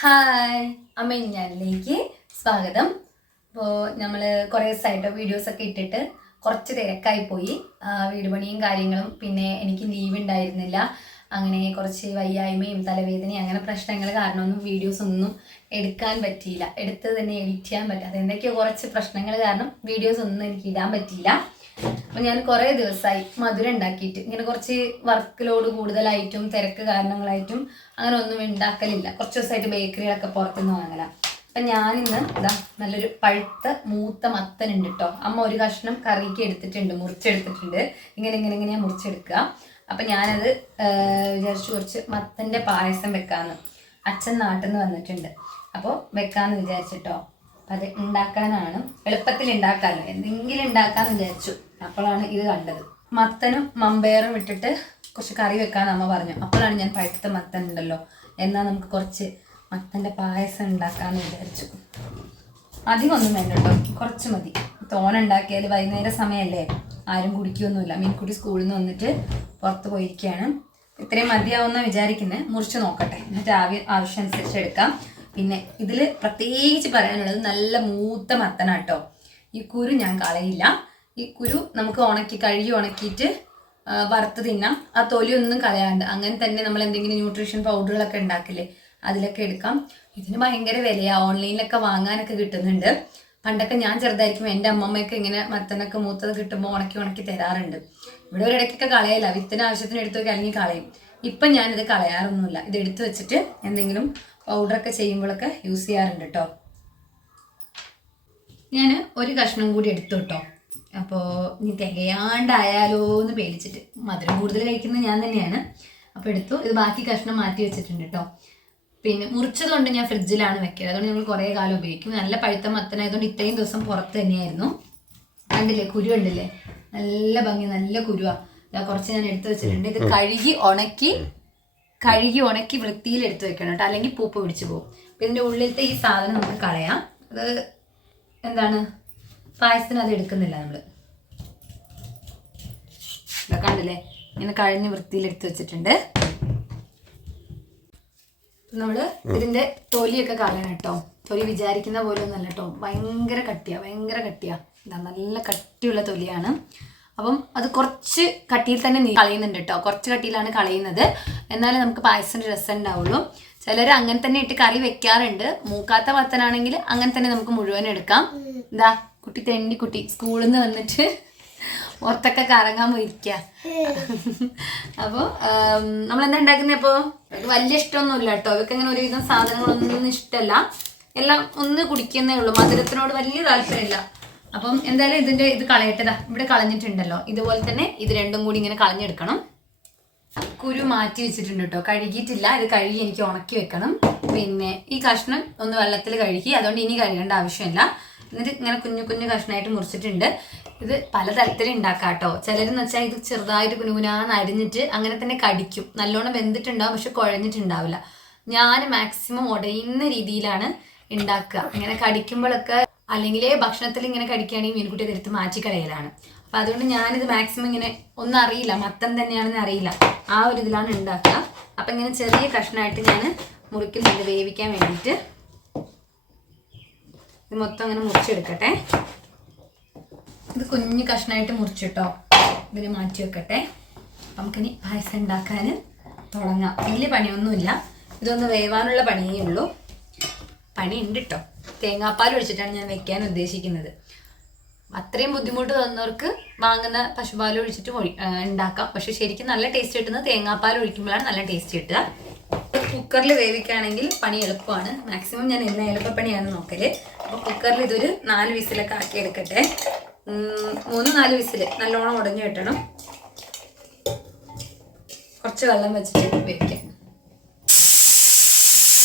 Hi. അമ്മ ഞാനിലേക്ക് സ്വാഗതം. അപ്പോൾ നമ്മൾ കുറേ ദിവസമായിട്ട് വീഡിയോസൊക്കെ ഇട്ടിട്ട് കുറച്ച് തിരക്കായി പോയി. വീട് പണിയും കാര്യങ്ങളും പിന്നെ എനിക്ക് ലീവ് ഉണ്ടായിരുന്നില്ല. അങ്ങനെ കുറച്ച് വയ്യായ്മയും തലവേദനയും അങ്ങനെ പ്രശ്നങ്ങൾ കാരണമൊന്നും വീഡിയോസ് ഒന്നും എടുക്കാൻ പറ്റിയില്ല. എടുത്ത് തന്നെ എഡിറ്റ് ചെയ്യാൻ പറ്റില്ല. അതെന്തൊക്കെയോ കുറച്ച് പ്രശ്നങ്ങൾ കാരണം വീഡിയോസ് ഒന്നും എനിക്ക് ഇടാൻ പറ്റിയില്ല. അപ്പൊ ഞാൻ കുറേ ദിവസമായി മധുരം ഉണ്ടാക്കിയിട്ട്. ഇങ്ങനെ കുറച്ച് വർക്ക് ലോഡ് കൂടുതലായിട്ടും തിരക്ക് കാരണങ്ങളായിട്ടും അങ്ങനെ ഒന്നും ഉണ്ടാക്കലില്ല. കുറച്ച് ദിവസമായിട്ട് ബേക്കറികളൊക്കെ പുറത്തുനിന്ന് വാങ്ങല. അപ്പൊ ഞാനിന്ന് ഇതാ നല്ലൊരു പഴുത്ത മൂത്ത മത്തൻ ഉണ്ട് കേട്ടോ അമ്മ ഒരു കഷ്ണം കറിക്ക് എടുത്തിട്ടുണ്ട് മുറിച്ചെടുത്തിട്ടുണ്ട്. ഇങ്ങനെ ഇങ്ങനെ ഇങ്ങനെ മുറിച്ചെടുക്കുക അപ്പൊ ഞാനത് വിചാരിച്ചു കുറച്ച് മത്തന്റെ പായസം വെക്കാന്ന്. അച്ഛൻ നാട്ടിൽ നിന്ന് വന്നിട്ടുണ്ട് അപ്പോൾ വെക്കാമെന്ന് വിചാരിച്ചിട്ടോ അത് ഉണ്ടാക്കാനാണ് എളുപ്പത്തിൽ ഉണ്ടാക്കാമല്ലോ എന്തെങ്കിലും ഉണ്ടാക്കാന്ന് വിചാരിച്ചു. അപ്പോഴാണ് ഇത് കണ്ടത്. മത്തനും മമ്പയറും ഇട്ടിട്ട് കുറച്ച് കറി വെക്കാന്ന് അമ്മ പറഞ്ഞു. അപ്പോഴാണ് ഞാൻ പഴുത്ത മത്തൻ ഉണ്ടല്ലോ. എന്നാൽ നമുക്ക് കുറച്ച് മത്തന്റെ പായസം ഉണ്ടാക്കാന്ന് വിചാരിച്ചു. അധികമൊന്നും വേണ്ട കേട്ടോ. കുറച്ച് മതി. തോന ഉണ്ടാക്കിയാൽ വൈകുന്നേര സമയമല്ലേ ആരും കുടിക്കുകയൊന്നുമില്ല മീൻകുട്ടി സ്കൂളിൽ നിന്ന് വന്നിട്ട് പുറത്ത് പോയിരിക്കുകയാണ് ഇത്രയും മതിയാവുന്ന വിചാരിക്കുന്നത് മുറിച്ച് നോക്കട്ടെ. എന്നിട്ട് ആവി ആവശ്യം അനുസരിച്ച് എടുക്കാം. പിന്നെ ഇതിൽ പ്രത്യേകിച്ച് പറയാനുള്ളത് നല്ല മൂത്ത മത്തനാട്ടോ. ഈ കുരു ഞാൻ കളയില്ല. ഈ കുരു നമുക്ക് ഉണക്കി കഴുകി ഉണക്കിയിട്ട് വറുത്ത് തിന്നാം. ആ തൊലിയൊന്നും കളയാണ്ട്. അങ്ങനെ തന്നെ നമ്മൾ എന്തെങ്കിലും ന്യൂട്രീഷൻ പൗഡറുകളൊക്കെ ഉണ്ടാക്കില്ലേ അതിലൊക്കെ എടുക്കാം. ഇതിന് ഭയങ്കര വിലയാണ് ഓൺലൈനിലൊക്കെ വാങ്ങാനൊക്കെ കിട്ടുന്നുണ്ട്. പണ്ടൊക്കെ ഞാൻ ചെറുതായിരിക്കും എന്റെ അമ്മമ്മയൊക്കെ ഇങ്ങനെ മത്തനൊക്കെ മൂത്തത് കിട്ടുമ്പോൾ ഉണക്കി ഉണക്കി തരാറുണ്ട്. ഇവിടെ ഒരിടയ്ക്കൊക്കെ കളയല്ല വിത്തിന് ആവശ്യത്തിന് എടുത്തു വെക്കുക അല്ലെങ്കിൽ കളയും. ഇപ്പം ഞാനിത് കളയാറൊന്നുമില്ല. ഇത് എടുത്തു വെച്ചിട്ട് എന്തെങ്കിലും പൗഡറൊക്കെ ചെയ്യുമ്പോഴൊക്കെ യൂസ് ചെയ്യാറുണ്ട് കേട്ടോ. ഞാൻ ഒരു കഷ്ണം കൂടി എടുത്തു കേട്ടോ. അപ്പോൾ ഇനി തികയാണ്ടായാലോ എന്ന് പേടിച്ചിട്ട് മധുരം കൂടുതൽ കഴിക്കുന്നത് ഞാൻ തന്നെയാണ്. അപ്പോൾ എടുത്തു. ഇത് ബാക്കി കഷ്ണം മാറ്റി വെച്ചിട്ടുണ്ട് കേട്ടോ. പിന്നെ മുറിച്ചതുകൊണ്ട് ഞാൻ ഫ്രിഡ്ജിലാണ് വെക്കുക അതുകൊണ്ട് ഞങ്ങൾ കുറേ കാലം ഉപയോഗിക്കും. നല്ല പഴുത്ത മത്തനായതുകൊണ്ട് ഇത്രയും ദിവസം പുറത്ത് തന്നെയായിരുന്നു. കണ്ടില്ലേ? കുരു കണ്ടില്ലേ? നല്ല ഭംഗി നല്ല കുരുവാ. ദാ കുറച്ച് ഞാൻ എടുത്തു വെച്ചിട്ടുണ്ട്. ഇത് കഴുകി ഉണക്കി കഴുകി ഉണക്കി വൃത്തിയിൽ എടുത്തു വെക്കണം കേട്ടോ. അല്ലെങ്കിൽ പൂപ്പ് പിടിച്ചു പോകും. ഇതിന്റെ ഉള്ളിലത്തെ ഈ സാധനം നമുക്ക് കളയാം. അത് എന്താണ്? പായസത്തിന് അത് എടുക്കുന്നില്ല നമ്മൾ ഇതാ കണ്ടില്ലേ? ഇങ്ങനെ കഴിഞ്ഞ് വൃത്തിയിൽ എടുത്തു വെച്ചിട്ടുണ്ട്. നമ്മൾ ഇതിന്റെ തൊലിയൊക്കെ കളയണം കേട്ടോ. തൊലി വിചാരിക്കുന്ന പോലെ ഒന്നല്ല കേട്ടോ. ഭയങ്കര കട്ടിയാ ഭയങ്കര കട്ടിയാ. ഇതാ നല്ല കട്ടിയുള്ള തൊലിയാണ്. അപ്പം അത് കുറച്ച് കട്ടിയിൽ തന്നെ കളയുന്നുണ്ട് കേട്ടോ കുറച്ച് കട്ടിയിലാണ് കളയുന്നത്. എന്നാലേ നമുക്ക് പായസത്തിന്റെ രസം ഉണ്ടാവുള്ളൂ. ചിലർ അങ്ങനെ തന്നെ ഇട്ട് കറി വെക്കാറുണ്ട്. മൂക്കാത്ത പത്തനാണെങ്കിൽ അങ്ങനെ തന്നെ നമുക്ക് മുഴുവൻ എടുക്കാം. എന്താ കുട്ടി തെണ്ടി കുട്ടി സ്കൂളിൽ നിന്ന് വന്നിട്ട് പുറത്തൊക്കെ കറങ്ങാൻ പോയിരിക്കുക അപ്പോൾ നമ്മൾ എന്താ ഉണ്ടാക്കുന്നത് അപ്പോൾ വലിയ ഇഷ്ടമൊന്നുമില്ല കേട്ടോ അവർക്ക് അങ്ങനെ ഒരുവിധം സാധനങ്ങളൊന്നും ഇഷ്ടമല്ല. എല്ലാം ഒന്ന് കുടിക്കുന്നേ ഉള്ളൂ. മധുരത്തിനോട് വലിയ താല്പര്യമില്ല. അപ്പം എന്തായാലും ഇതിന്റെ ഇത് കളയട്ടതാ ഇവിടെ കളഞ്ഞിട്ടുണ്ടല്ലോ. ഇതുപോലെ തന്നെ ഇത് രണ്ടും കൂടി ഇങ്ങനെ കളഞ്ഞെടുക്കണം. കുരു മാറ്റി വെച്ചിട്ടുണ്ട് കേട്ടോ. കഴുകിയിട്ടില്ല. ഇത് കഴുകി എനിക്ക് ഉണക്കി വെക്കണം. പിന്നെ ഈ കഷ്ണം ഒന്ന് വെള്ളത്തിൽ കഴുകി അതുകൊണ്ട് ഇനി കഴുകേണ്ട ആവശ്യമില്ല. എന്നിട്ട് ഇങ്ങനെ കുഞ്ഞു കുഞ്ഞു കഷ്ണമായിട്ട് മുറിച്ചിട്ടുണ്ട്. ഇത് പലതരത്തിൽ ഉണ്ടാക്കാം കേട്ടോ. ചിലരെന്ന് വെച്ചാൽ ഇത് ചെറുതായിട്ട് കുനുകുനാന്ന് അരിഞ്ഞിട്ട് അങ്ങനെ തന്നെ കടിക്കും. നല്ലോണം വെന്തിട്ടുണ്ടാവും പക്ഷെ കുഴഞ്ഞിട്ടുണ്ടാവില്ല. ഞാൻ മാക്സിമം ഉടയുന്ന രീതിയിലാണ് ഉണ്ടാക്കുക. ഇങ്ങനെ കടിക്കുമ്പോഴൊക്കെ അല്ലെങ്കിൽ ഭക്ഷണത്തിൽ ഇങ്ങനെ കഴിക്കുകയാണെങ്കിൽ മീൻകുട്ടി എടുത്ത് മാറ്റി കളയലാണ്. അപ്പൊ അതുകൊണ്ട് ഞാനിത് മാക്സിമം ഇങ്ങനെ ഒന്നും അറിയില്ല. മത്തം തന്നെയാണെന്ന് അറിയില്ല. ആ ഒരു ഇതിലാണ് ഉണ്ടാക്കുക. അപ്പൊ ഇങ്ങനെ ചെറിയ കഷ്ണമായിട്ട് ഞാൻ മുറിക്കുന്നുണ്ട് വേവിക്കാൻ വേണ്ടിയിട്ട് ഇത് മൊത്തം അങ്ങനെ മുറിച്ചെടുക്കട്ടെ. ഇത് കുഞ്ഞു കഷ്ണമായിട്ട് മുറിച്ചിട്ടോ. ഇതിന് മാറ്റി വെക്കട്ടെ. നമുക്കിനി പായസം ഉണ്ടാക്കാൻ തുടങ്ങാം. വലിയ പണിയൊന്നുമില്ല. ഇതൊന്ന് വേവാനുള്ള പണിയേ ഉള്ളൂ. പണി ഉണ്ട് കേട്ടോ തേങ്ങാപ്പാൽ ഒഴിച്ചിട്ടാണ് ഞാൻ വെക്കാൻ ഉദ്ദേശിക്കുന്നത്. അത്രയും ബുദ്ധിമുട്ട് തന്നവർക്ക് വാങ്ങുന്ന പശുപാൽ ഒഴിച്ചിട്ട് ഒഴി- ഉണ്ടാക്കാം. പക്ഷെ ശരിക്കും നല്ല ടേസ്റ്റ് കിട്ടുന്നത് തേങ്ങാപ്പാൽ ഒഴിക്കുമ്പോഴാണ് നല്ല ടേസ്റ്റ് കിട്ടുക. കുക്കറിൽ വേവിക്കുകയാണെങ്കിൽ പണി എളുപ്പമാണ്. മാക്സിമം ഞാൻ എന്ന എളുപ്പപ്പണിയാണ് നോക്കൽ. അപ്പോൾ കുക്കറിൽ ഇതൊരു നാല് വിസിലൊക്കെ ആക്കി എടുക്കട്ടെ. മൂന്ന് നാല് വിസിൽ നല്ലോണം ഉടഞ്ഞു കിട്ടണം. കുറച്ച് വെള്ളം വെച്ചിട്ട് വേവിക്കാം.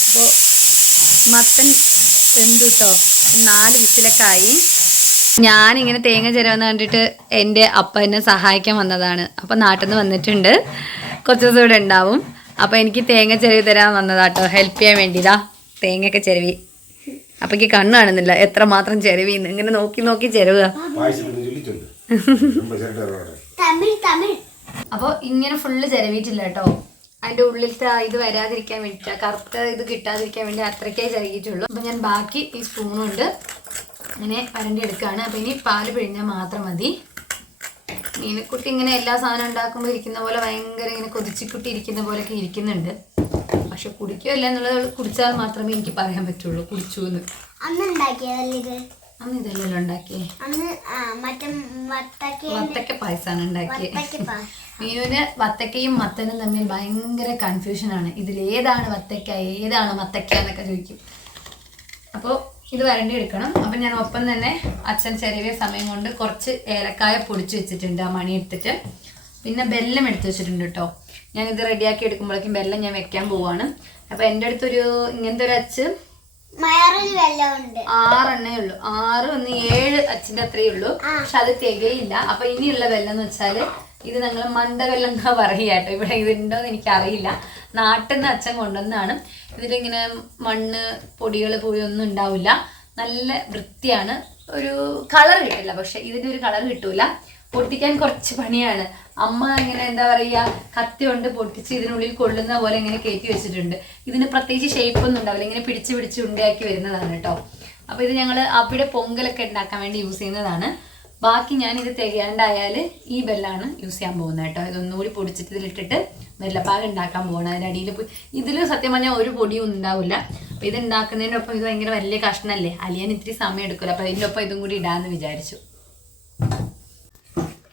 അപ്പോൾ മത്തൻ വെന്തു കേട്ടോ നാല് വിസിലൊക്കെ ഞാനിങ്ങനെ തേങ്ങ ചിരവെന്ന് കണ്ടിട്ട് എന്റെ അപ്പ എന്നെ സഹായിക്കാൻ വന്നതാണ്. അപ്പം നാട്ടിൽ നിന്ന് വന്നിട്ടുണ്ട്. കുറച്ച് ദിവസം ഇവിടെ ഉണ്ടാവും. അപ്പം എനിക്ക് തേങ്ങ ചിരവി തരാൻ വന്നതാട്ടോ. ഹെൽപ്പ് ചെയ്യാൻ വേണ്ടിയതാ തേങ്ങയൊക്കെ ചെരവി. അപ്പം എനിക്ക് കണ്ണ് കാണുന്നില്ല. എത്ര മാത്രം ചിരവിന്ന്. ഇങ്ങനെ നോക്കി നോക്കി ചിരവുക. അപ്പോൾ ഇങ്ങനെ ഫുള്ള് ചിരവിയിട്ടില്ല കേട്ടോ. അതിന്റെ ഉള്ളിലത്തെ ഇത് വരാതിരിക്കാൻ വേണ്ടിട്ട് കറുത്ത ഇത് കിട്ടാതിരിക്കാൻ വേണ്ടി അത്രയ്ക്കേ ചരുകിയിട്ടുള്ളൂ അപ്പം ഞാൻ ബാക്കി ഈ സ്പൂണുണ്ട് കൊണ്ട് ഇങ്ങനെ വരണ്ടി എടുക്കുകയാണ് അപ്പം ഇനി പാൽ പിഴിഞ്ഞാൽ മാത്രം മതി. മീനക്കുട്ടി ഇങ്ങനെ എല്ലാ സാധനം ഉണ്ടാക്കുമ്പോൾ ഇരിക്കുന്ന പോലെ ഭയങ്കര ഇങ്ങനെ കൊതിച്ചിക്കുട്ടി ഇരിക്കുന്ന പോലെയൊക്കെ ഇരിക്കുന്നുണ്ട്. പക്ഷെ കുടിക്കോ അല്ല എന്നുള്ളത് കുടിച്ചാൽ മാത്രമേ എനിക്ക് പറയാൻ പറ്റുള്ളൂ. കുടിച്ചു എന്ന് ഇത്? അന്ന് ഇതല്ലല്ലോ ഉണ്ടാക്കിയേ അന്ന് വത്തക്ക പായസമാണ് ഉണ്ടാക്കിയത് മീനുവിന് വത്തക്കയും മത്തനും തമ്മിൽ ഭയങ്കര കൺഫ്യൂഷനാണ് ഇതിൽ ഏതാണ് വത്തക്ക ഏതാണ് മത്തക്ക എന്നൊക്കെ ചോദിക്കും. അപ്പോൾ ഇത് വരണ്ടി എടുക്കണം. അപ്പം ഞാൻ ഒപ്പം തന്നെ അച്ഛൻ ചെറിയ സമയം കൊണ്ട് കുറച്ച് ഏലക്കായ പൊടിച്ച് വെച്ചിട്ടുണ്ട് ആ മണി എടുത്തിട്ട്. പിന്നെ ബെല്ലം എടുത്തു വെച്ചിട്ടുണ്ട് കേട്ടോ. ഇത് റെഡിയാക്കി എടുക്കുമ്പോഴേക്കും ബെല്ലം ഞാൻ വെക്കാൻ പോവാണ്. അപ്പോൾ എന്റെ അടുത്തൊരു ഇങ്ങനത്തെ ഒരു വെള്ളമുണ്ട് ആറെണ്ണേ ഉള്ളൂ. ആറ് ഒന്ന് ഏഴ് അച്ഛന്റെ അത്രയേ ഉള്ളൂ. പക്ഷെ അത് തികയില്ല. അപ്പൊ ഇനിയുള്ള വെല്ലം എന്ന് വെച്ചാൽ ഇത് ഞങ്ങൾ മണ്ടവെല്ലം എന്നാ പറയുക കേട്ടോ. ഇവിടെ ഇതുണ്ടോ എന്ന് എനിക്കറിയില്ല. നാട്ടിൽ നിന്ന് അച്ഛൻ കൊണ്ടുവന്നാണ് ഇതിലിങ്ങനെ മണ്ണ് പൊടികൾ പോയൊന്നും ഉണ്ടാവില്ല. നല്ല വൃത്തിയാണ്. ഒരു കളർ കിട്ടില്ല. പക്ഷെ ഇതിന്റെ ഒരു കളർ കിട്ടൂല. പൊട്ടിക്കാൻ കുറച്ച് പണിയാണ്. അമ്മ ഇങ്ങനെ എന്താ പറയുക കത്തി കൊണ്ട് പൊട്ടിച്ച് ഇതിനുള്ളിൽ കൊള്ളുന്ന പോലെ ഇങ്ങനെ കയറ്റി വെച്ചിട്ടുണ്ട്. ഇതിന് പ്രത്യേകിച്ച് ഷേപ്പ് ഒന്നും ഉണ്ടാവില്ല. ഇങ്ങനെ പിടിച്ച് പിടിച്ച് ഉണ്ടയാക്കി വരുന്നതാണ് കേട്ടോ. അപ്പോൾ ഇത് ഞങ്ങൾ അവിടെ പൊങ്കലൊക്കെ ഉണ്ടാക്കാൻ വേണ്ടി യൂസ് ചെയ്യുന്നതാണ്. ബാക്കി ഞാൻ ഇത് തികയാണ്ടായാൽ ഈ ബെല്ലാണ് യൂസ് ചെയ്യാൻ പോകുന്നത് കേട്ടോ. ഇതൊന്നുകൂടി പൊടിച്ചിട്ട് ഇതിലിട്ടിട്ട് വെല്ലപ്പാകം ഉണ്ടാക്കാൻ പോകണം അതിന്റെ അടിയിൽ പോയി ഇതിൽ സത്യം പറഞ്ഞാൽ ഒരു പൊടിയും ഉണ്ടാവില്ല അപ്പം ഇത് ഉണ്ടാക്കുന്നതിനൊപ്പം ഇത് ഭയങ്കര വലിയ കഷ്ണമല്ലേ അലിയാൻ ഇത്തിരി സമയം എടുക്കില്ല അപ്പം അതിന്റെ ഒപ്പം ഇതും കൂടി ഇടാമെന്ന് വിചാരിച്ചു.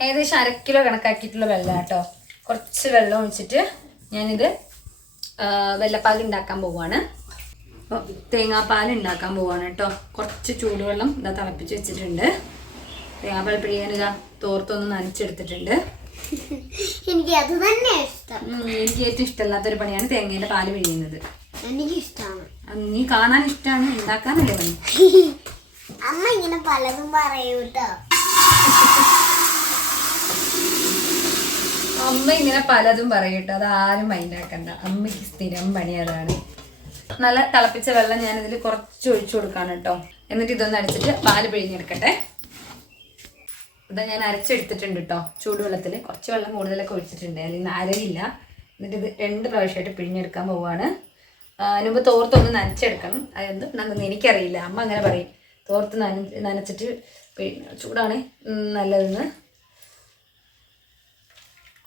ഏകദേശം അര കിലോ കണക്കാക്കിയിട്ടുള്ള വെള്ളം കേട്ടോ. കുറച്ച് വെള്ളം ഒഴിച്ചിട്ട് ഞാനിത് വെല്ലപ്പാകം ഉണ്ടാക്കാൻ പോവുകയാണ് അപ്പോൾ തേങ്ങാപ്പാൽ ഉണ്ടാക്കാൻ പോവുകയാണ് കേട്ടോ. കുറച്ച് ചൂടുവെള്ളം ഇതാ തിളപ്പിച്ച് വെച്ചിട്ടുണ്ട്. തേങ്ങാപ്പാൽ ഇതാ തോർത്തൊന്ന് നനച്ചെടുത്തിട്ടുണ്ട്. എനിക്ക് അത് തന്നെ ഇഷ്ടം. എനിക്ക് ഏറ്റവും ഇഷ്ടമില്ലാത്തൊരു പണിയാണ് തേങ്ങേന്റെ പാൽ പിഴിയുന്നത്. എനിക്ക് ഇഷ്ടമാണ് നീ കാണാൻ ഇഷ്ടമാണ് ഉണ്ടാക്കാനല്ലേ പണി? അമ്മ ഇങ്ങനെ പലതും പറയൂട്ടോ. അമ്മ ഇങ്ങനെ പലതും പറയൂട്ടോ അത് ആരും മൈൻഡ് ആക്കണ്ട. അമ്മയ്ക്ക് സ്ഥിരം പണി അതാണ്. നല്ല തിളപ്പിച്ച വെള്ളം ഞാനിതിൽ കുറച്ച് ഒഴിച്ചു കൊടുക്കാണ് കേട്ടോ. എന്നിട്ട് ഇതൊന്ന് അടിച്ചിട്ട് പാൽ പിഴിഞ്ഞെടുക്കട്ടെ. ഇതാ ഞാൻ അരച്ചെടുത്തിട്ടുണ്ട് കേട്ടോ ചൂടുവെള്ളത്തിൽ കുറച്ച് വെള്ളം കൂടുതലൊക്കെ ഒഴിച്ചിട്ടുണ്ട്. അല്ലെങ്കിൽ അരയില്ല എന്നിട്ട് ഇത് രണ്ട് പ്രാവശ്യമായിട്ട് പിഴിഞ്ഞെടുക്കാൻ പോവുകയാണ് അതിനുമ്പ് തോർത്തൊന്ന് നനച്ചെടുക്കണം. അതെന്തുണ്ടെന്ന് എനിക്കറിയില്ല. അമ്മ അങ്ങനെ പറയും. തോർത്ത് നന നനച്ചിട്ട് ചൂടാണ്. നല്ലതെന്ന്.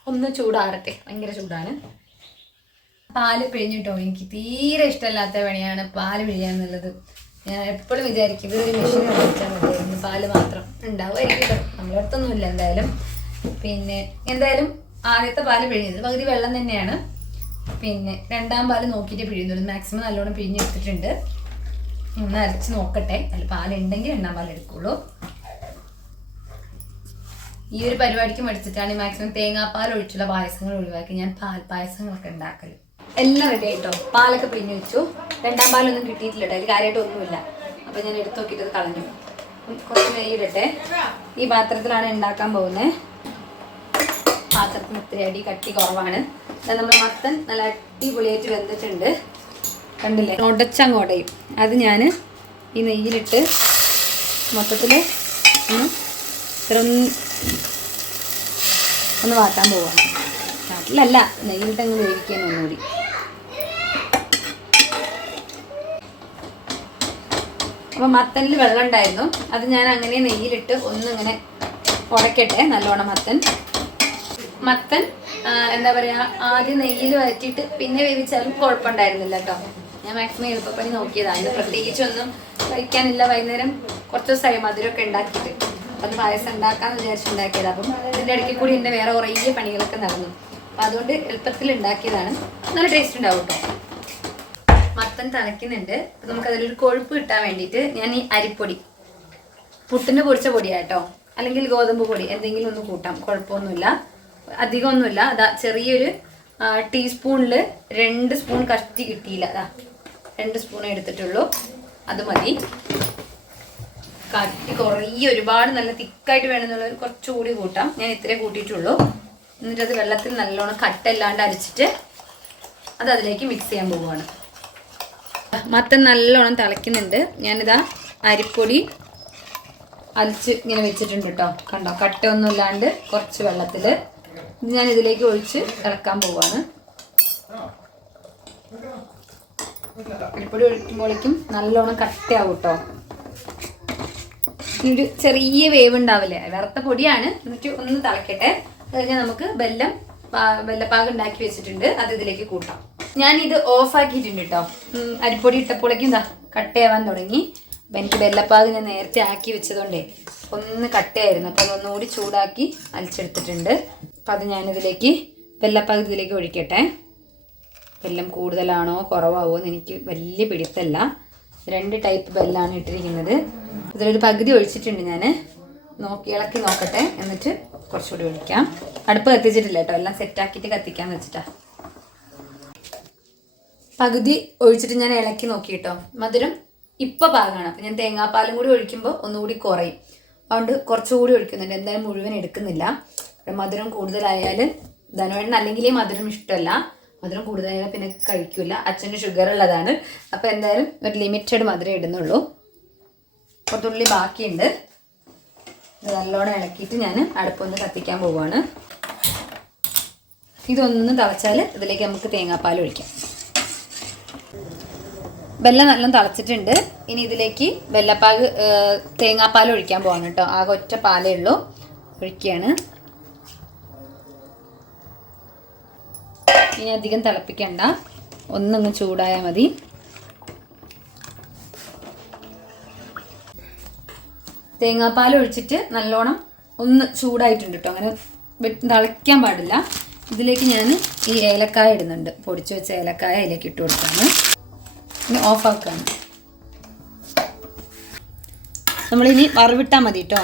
ഒന്ന് ചൂടാറട്ടെ. ഭയങ്കര ചൂടാണ്. പാൽ പിഴിഞ്ഞിട്ടോ? എനിക്ക് തീരെ ഇഷ്ടമല്ലാത്ത പണിയാണ് പാൽ പിഴിയുക എന്നുള്ളത്. ഞാൻ എപ്പോഴും വിചാരിക്കും ഇതൊരു മെഷീൻ വെച്ചാൽ മതിയായിരുന്നു. പാൽ മാത്രം ഉണ്ടാവുമായിരിക്കും. നമ്മളെ അടുത്തൊന്നുമില്ല എന്തായാലും. പിന്നെ എന്തായാലും ആദ്യത്തെ പാൽ പിഴിഞ്ഞത്. പകുതി വെള്ളം തന്നെയാണ്. പിന്നെ രണ്ടാം പാൽ നോക്കിയിട്ട് പിഴിയുന്നുള്ളൂ. മാക്സിമം നല്ലോണം പിഴിഞ്ഞെടുത്തിട്ടുണ്ട്. ഒന്ന് അരച്ച് നോക്കട്ടെ. അതിൽ പാലുണ്ടെങ്കിൽ രണ്ടാം പാൽ എടുക്കുള്ളൂ. ഈ ഒരു പരിപാടിക്ക് മടിച്ചിട്ടാണ് മാക്സിമം തേങ്ങാപ്പാൽ ഒഴിച്ചുള്ള പായസങ്ങൾ ഒഴിവാക്കി ഞാൻ പാൽ പായസങ്ങളൊക്കെ ഉണ്ടാക്കൽ. എല്ലാം റെഡി ആയിട്ടോ? പാലൊക്കെ പിഴിഞ്ഞു വെച്ചു. രണ്ടാം പാലൊന്നും കിട്ടിയിട്ടില്ല കേട്ടോ അതിൽ കാര്യമായിട്ടൊന്നുമില്ല അപ്പം ഞാൻ എടുത്തു നോക്കിയിട്ട് കളഞ്ഞു. കുറച്ച് നെയ്യിടട്ടെ ഈ പാത്രത്തിലാണ് ഉണ്ടാക്കാൻ പോകുന്നത് പാത്രത്തിന് ഒത്തിരി അടി കട്ടി കുറവാണ്. നമ്മൾ മത്തൻ നല്ല അടിപൊളിയായിട്ട് വെന്തിട്ടുണ്ട്. കണ്ടില്ലേ? ഉടച്ചങ്ങോടയും അത് ഞാൻ ഈ നെയ്യിലിട്ട് മൊത്തത്തിൽ ഇത്ര ഒന്ന് വാട്ടാൻ പോവാണ്. നാട്ടിലല്ല നെയ്യിലിട്ട് അങ്ങ് വേവിക്കാൻ ഒന്നുകൂടി അപ്പോൾ മത്തനിൽ വെള്ളം ഉണ്ടായിരുന്നു. അത് ഞാൻ അങ്ങനെ നെയ്യിലിട്ട് ഒന്നിങ്ങനെ ഉടക്കട്ടെ നല്ലോണം മത്തൻ. മത്തൻ എന്താ പറയുക ആദ്യം നെയ്യിൽ വഴറ്റിയിട്ട് പിന്നെ വേവിച്ചാലും കുഴപ്പമുണ്ടായിരുന്നില്ല കേട്ടോ. ഞാൻ മാക്സിമം എളുപ്പപ്പണി നോക്കിയതാണ് പ്രത്യേകിച്ചൊന്നും കഴിക്കാനില്ല. വൈകുന്നേരം കുറച്ച് ദിവസമായി മധുരമൊക്കെ ഉണ്ടാക്കിയിട്ട്. അത് പായസം ഉണ്ടാക്കാമെന്ന് വിചാരിച്ചുണ്ടാക്കിയത് അപ്പം ഇതിന്റെ ഇടയ്ക്ക് കൂടി എന്റെ വേറെ കുറേ പണികളൊക്കെ നടന്നു. അപ്പം അതുകൊണ്ട് എളുപ്പത്തിൽ ഉണ്ടാക്കിയതാണ്. നല്ല ടേസ്റ്റ് ഉണ്ടാവും കേട്ടോ. മത്തൻ തിളയ്ക്കുന്നുണ്ട്. നമുക്ക് അതിലൊരു കൊഴുപ്പ് കിട്ടാൻ വേണ്ടിയിട്ട് ഞാൻ ഈ അരിപ്പൊടി പുട്ടിന് പൊടിച്ച പൊടിയാട്ടോ അല്ലെങ്കിൽ ഗോതമ്പ് പൊടി എന്തെങ്കിലും ഒന്ന് കൂട്ടാം. കുഴപ്പമൊന്നുമില്ല. അധികമൊന്നുമില്ല. അതാ ചെറിയൊരു ടീസ്പൂണിൽ രണ്ട് സ്പൂൺ കഷ്ടി കിട്ടിയില്ല. അതാ രണ്ട് സ്പൂൺ എടുത്തിട്ടുള്ളൂ. അത് മതി. കട്ടി കുറേ ഒരുപാട് നല്ല തിക്കായിട്ട് വേണമെന്നുള്ളത് കുറച്ചുകൂടി കൂട്ടാം. ഞാൻ ഇത്രേ കൂട്ടിയിട്ടുള്ളൂ. എന്നിട്ട് അത് വെള്ളത്തിൽ നല്ലോണം കട്ടല്ലാണ്ട് അരച്ചിട്ട് അത് അതിലേക്ക് മിക്സ് ചെയ്യാൻ പോവുകയാണ്. മത്തൻ നല്ലോണം തിളയ്ക്കുന്നുണ്ട്. ഞാനിതാ അരിപ്പൊടി അലിച്ച് ഇങ്ങനെ വെച്ചിട്ടുണ്ട് കേട്ടോ കണ്ടോ? കട്ടയൊന്നും ഇല്ലാണ്ട് കുറച്ച് വെള്ളത്തിൽ ഞാൻ ഇതിലേക്ക് ഒഴിച്ച് ഇളക്കാൻ പോവാണ്. അരിപ്പൊടി ഒഴിക്കുമ്പോഴേക്കും നല്ലോണം കട്ടയാവും കേട്ടോ ഒരു ചെറിയ വേവ് ഉണ്ടാവില്ലേ? വറുത്ത പൊടിയാണ്. എന്നിട്ട് ഒന്ന് തിളക്കട്ടെ. അത് കഴിഞ്ഞാൽ നമുക്ക് വെല്ലം വെല്ലപ്പാകം ഉണ്ടാക്കി വെച്ചിട്ടുണ്ട്. അത് ഇതിലേക്ക് കൂട്ടാം. ഞാൻ ഇത് ഓഫ് ആക്കിയിട്ടുണ്ട് കേട്ടോ അരിപ്പൊടി ഇട്ടപ്പോഴേക്കും എന്താ കട്ടയാവാൻ തുടങ്ങി. അപ്പം എനിക്ക് വെള്ളപ്പാക് ഞാൻ നേരത്തെ ആക്കി വെച്ചതുകൊണ്ടേ ഒന്ന് കട്ടയായിരുന്നു അപ്പം അതൊന്നുകൂടി ചൂടാക്കി അലിച്ചെടുത്തിട്ടുണ്ട് അപ്പം അത് ഞാനിതിലേക്ക് വെള്ളപ്പാക് ഇതിലേക്ക് ഒഴിക്കട്ടെ. വെല്ലം കൂടുതലാണോ കുറവാവോ എന്ന് എനിക്ക് വലിയ പിടുത്തല്ല. രണ്ട് ടൈപ്പ് ബെല്ലാണ് ഇട്ടിരിക്കുന്നത്. ഇതിലൊരു പകുതി ഒഴിച്ചിട്ടുണ്ട് ഞാൻ നോക്കി ഇളക്കി നോക്കട്ടെ. എന്നിട്ട് കുറച്ചുകൂടി ഒഴിക്കാം. അടുപ്പ് കത്തിച്ചിട്ടില്ല കേട്ടോ എല്ലാം സെറ്റാക്കിയിട്ട് കത്തിക്കാന്ന് വെച്ചിട്ടാ. പകുതി ഒഴിച്ചിട്ട് ഞാൻ ഇളക്കി നോക്കി കേട്ടോ മധുരം ഇപ്പൊ പാകമാണ് അപ്പം ഞാൻ തേങ്ങാപ്പാലും കൂടി ഒഴിക്കുമ്പോൾ ഒന്നുകൂടി കുറയും. അതുകൊണ്ട് കുറച്ചുകൂടി ഒഴിക്കുന്നുണ്ട്. എന്തായാലും മുഴുവൻ എടുക്കുന്നില്ല. മധുരം കൂടുതലായാൽ ധനുവേണ്ണ അല്ലെങ്കിൽ മധുരം ഇഷ്ടമല്ല മധുരം കൂടുതലായാൽ പിന്നെ കഴിക്കില്ല അച്ഛന് ഷുഗർ ഉള്ളതാണ്. അപ്പം എന്തായാലും ഒരു ലിമിറ്റഡ് മധുരം ഇടുന്നുള്ളൂ. കുറച്ചുള്ളി ബാക്കിയുണ്ട്. ഇത് നല്ലോണം ഇളക്കിയിട്ട് ഞാൻ അടുപ്പൊന്ന് കത്തിക്കാൻ പോവുകയാണ് ഇതൊന്ന് തിളച്ചാൽ ഇതിലേക്ക് നമുക്ക് തേങ്ങാപ്പാൽ ഒഴിക്കാം. വെള്ളം നല്ല തിളച്ചിട്ടുണ്ട്. ഇനി ഇതിലേക്ക് വെല്ലപ്പാൽ തേങ്ങാപ്പാൽ ഒഴിക്കാൻ പോവാണ് കേട്ടോ. ആകെ ഒറ്റ പാലേ ഉള്ളൂ. ഒഴിക്കുകയാണ് ഇനി അധികം തിളപ്പിക്കണ്ട. ഒന്നങ്ങ് ചൂടായാൽ മതി. തേങ്ങാപ്പാൽ ഒഴിച്ചിട്ട് നല്ലോണം ഒന്ന് ചൂടായിട്ടുണ്ട് കേട്ടോ. അങ്ങനെ തിളയ്ക്കാൻ പാടില്ല. ഇതിലേക്ക് ഞാൻ ഈ ഏലക്കായ ഇടുന്നുണ്ട്. പൊടിച്ചു വെച്ച ഏലക്കായ അതിലേക്ക് ഇട്ട് കൊടുക്കാണ്. ഇനി ഓഫാക്കാണ് നമ്മളിനി വറവിട്ടാൽ മതി കേട്ടോ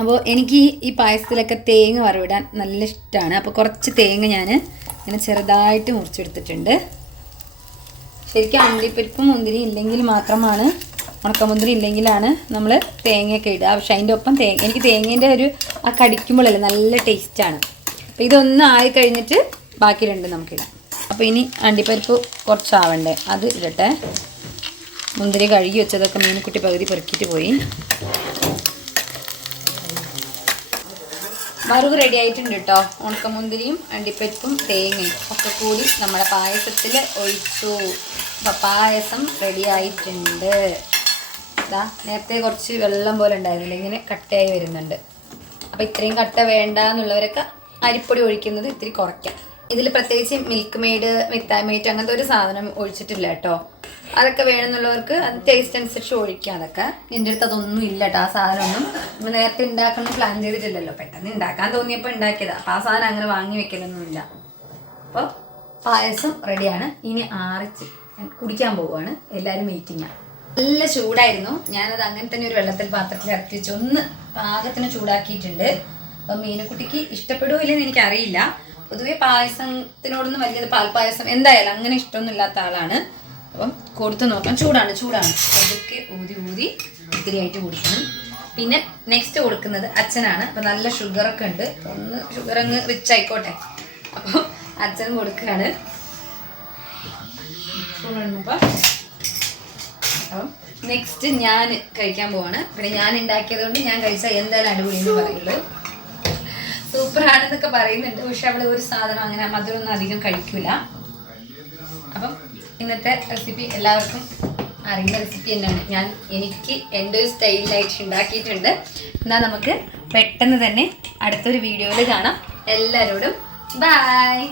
അപ്പോൾ എനിക്ക് ഈ പായസത്തിലൊക്കെ തേങ്ങ വറവിടാൻ നല്ല ഇഷ്ടമാണ് അപ്പോൾ കുറച്ച് തേങ്ങ ഞാൻ ഇങ്ങനെ ചെറുതായിട്ട് മുറിച്ചെടുത്തിട്ടുണ്ട്. ശരിക്കും അണ്ടിപ്പരിപ്പും മുന്തിരി ഇല്ലെങ്കിൽ മാത്രമാണ് ഉണക്കമുന്തിരി ഇല്ലെങ്കിലാണ് നമ്മൾ തേങ്ങയൊക്കെ ഇടുക. പക്ഷെ അതിന്റെ ഒപ്പം തേങ്ങ എനിക്ക് തേങ്ങേന്റെ ഒരു ആ കടിക്കുമ്പോഴല്ലേ നല്ല ടേസ്റ്റാണ് അപ്പോൾ ഇതൊന്നും ആയി കഴിഞ്ഞിട്ട് ബാക്കി രണ്ട് നമുക്കിടാം അപ്പോൾ ഇനി അണ്ടിപ്പരിപ്പ് കുറച്ചാവണ്ടേ. അത് ഇടട്ടെ. മുന്തിരി കഴുകി വെച്ചതൊക്കെ മീൻകുട്ടി പകുതി പെറുക്കിയിട്ട് പോയി. വറവ് റെഡി ആയിട്ടുണ്ട് കേട്ടോ ഉണക്കമുന്തിരിയും അണ്ടിപ്പരിപ്പും തേങ്ങയും ഒക്കെ കൂടി നമ്മുടെ പായസത്തിൽ ഒഴിച്ചു. അപ്പോൾ പായസം റെഡി ആയിട്ടുണ്ട്. ഇതാ നേരത്തെ കുറച്ച് വെള്ളം പോലെ ഉണ്ടായിരുന്നില്ല? ഇങ്ങനെ കട്ടയായി വരുന്നുണ്ട്. അപ്പോൾ ഇത്രയും കട്ട വേണ്ട എന്നുള്ളവരൊക്കെ അരിപ്പൊടി ഒഴിക്കുന്നത് ഇത്തിരി കുറയ്ക്കാം. ഇതിൽ പ്രത്യേകിച്ച് മിൽക്ക് മെയ്ഡ് മിത്താമേറ്റ് അങ്ങനത്തെ ഒരു സാധനം ഒഴിച്ചിട്ടില്ല കേട്ടോ. അതൊക്കെ വേണമെന്നുള്ളവർക്ക് അത് ടേസ്റ്റ് അനുസരിച്ച് ഒഴിക്കാം അതൊക്കെ. എന്റെ അടുത്ത് അതൊന്നും ഇല്ല കേട്ടോ ആ സാധനമൊന്നും. നേരത്തെ ഉണ്ടാക്കണം പ്ലാൻ ചെയ്തിട്ടില്ലല്ലോ പെട്ടെന്ന് ഉണ്ടാക്കാൻ തോന്നിയപ്പോൾ ഉണ്ടാക്കിയതാണ് അപ്പോൾ ആ സാധനം അങ്ങനെ വാങ്ങി വെക്കലൊന്നുമില്ല. അപ്പോൾ പായസം റെഡിയാണ് ഇനി ആറിച്ച് കുടിക്കാൻ പോവുകയാണ്. എല്ലാവരും വെയിറ്റിംഗാണ് നല്ല ചൂടായിരുന്നു. ഞാനത് അങ്ങനെ തന്നെ ഒരു വെള്ളത്തിൽ പാത്രത്തിൽ ഇറക്കി ഒന്ന് പാകത്തിന് ചൂടാക്കിയിട്ടുണ്ട്. അപ്പം മീനക്കുട്ടിക്ക് ഇഷ്ടപ്പെടുമോ ഇല്ലെന്ന് എനിക്കറിയില്ല. പൊതുവെ പായസത്തിനോടൊന്നും വലിയത് പാൽപ്പായസം എന്തായാലും അങ്ങനെ ഇഷ്ടമൊന്നും ഇല്ലാത്ത ആളാണ്. അപ്പം കൊടുത്തു നോക്കാം. ചൂടാണ് ചൂടാണ്. അതൊക്കെ ഊതി ഊതി ഇത്തിരിയായിട്ട് കുടിക്കണം. പിന്നെ നെക്സ്റ്റ് കൊടുക്കുന്നത് അച്ഛനാണ്. അപ്പം നല്ല ഷുഗറൊക്കെ ഉണ്ട്. ഒന്ന് ഷുഗർ അങ്ങ് റിച്ച് ആയിക്കോട്ടെ. അപ്പോൾ അച്ഛൻ കൊടുക്കുകയാണ്. അപ്പം നെക്സ്റ്റ് ഞാൻ കഴിക്കാൻ പോവാണ്. പിന്നെ ഞാൻ ഉണ്ടാക്കിയത് കൊണ്ട് ഞാൻ കഴിച്ചാൽ എന്തായാലും അടിപൊളി എന്ന് പറയുള്ളൂ. സൂപ്പറാണെന്നൊക്കെ പറയുന്നുണ്ട്. പക്ഷെ അവൾ ഒരു സാധനം അങ്ങനെ മധുരമൊന്നും അധികം കഴിക്കൂല. അപ്പം ഇന്നത്തെ റെസിപ്പി എല്ലാവർക്കും അറിയുന്ന റെസിപ്പി തന്നെയാണ്. ഞാൻ എനിക്ക് എന്റെ ഒരു സ്റ്റൈലിലായിട്ട് ഉണ്ടാക്കിയിട്ടുണ്ട്. എന്നാൽ നമുക്ക് പെട്ടെന്ന് തന്നെ അടുത്തൊരു വീഡിയോയിൽ കാണാം. എല്ലാവരോടും ബായ്